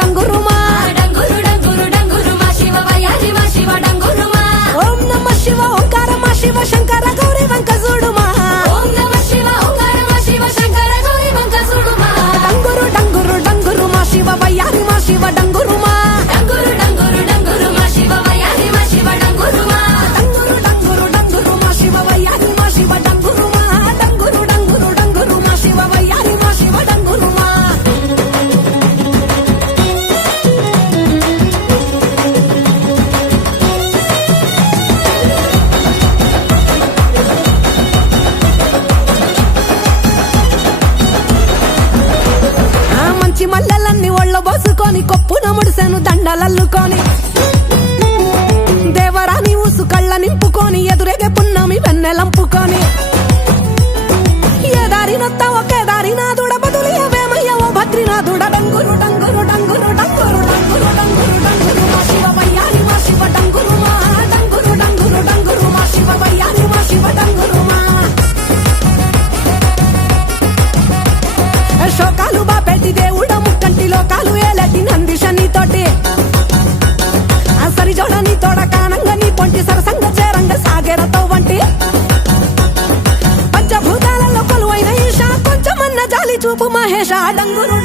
డంగురుమా డంగురు డంగురు డంగురుమా శివ వయ్యారిమా శివ డంగురుమా ఓం నమ శివ ఓంకారమా శివ శంకర గౌరీ వంక చూడుమా ఓం నమ శివ ఓంకారమా శివ శంకర గౌరీ వంక చూడుమా డంగురు డంగురు డంగురుమా శివ వయ్యారిమా శివ డంగురుమా డంగురు డంగురు డంగురుమా శివ వయ్యారిమా శివ డంగురుమా డంగురు డంగురు డంగురుమా శివ వయ్యారిమా శివ డంగురుమా డంగురు డంగురు డంగురుమా శివ వయ్యారిమా శివ డంగురుమా మంచి మల్లెలన్నీ ఒళ్ళో బోసుకొని కొప్పున ముడిసెను దండలల్లుకొని దేవరాని ఊసు కళ్ళ నింపుకొని ఎదురేగే పున్నమి వెన్నెలంపుకొని ఏ దారినొత్త ఒకే దారినాథుడ బదులు ఏమయ్య ఓ భద్రినాథుడ డంగురు డంగురు డంగురు డంగురు డంగురు డంగురు డంగురు మా శివ వయ్యారి మా శివ డంగురు మా డంగురు డంగురు డంగురు మా శివ వయ్యారి మా శివ డంగురు మా శోకాలు బాపెట్టి దేవుడ ముక్కంటి లోకాలు ఏలటి నందిషని తోటి సరిజోడని తోడ కానంగని పొంటి సరసంగ చేరంగ సాగేరతో వంటి పంచభూతాలలో కొలువైన ఈశ కొంచెమన్న జాలి చూపు మహేష డంగురు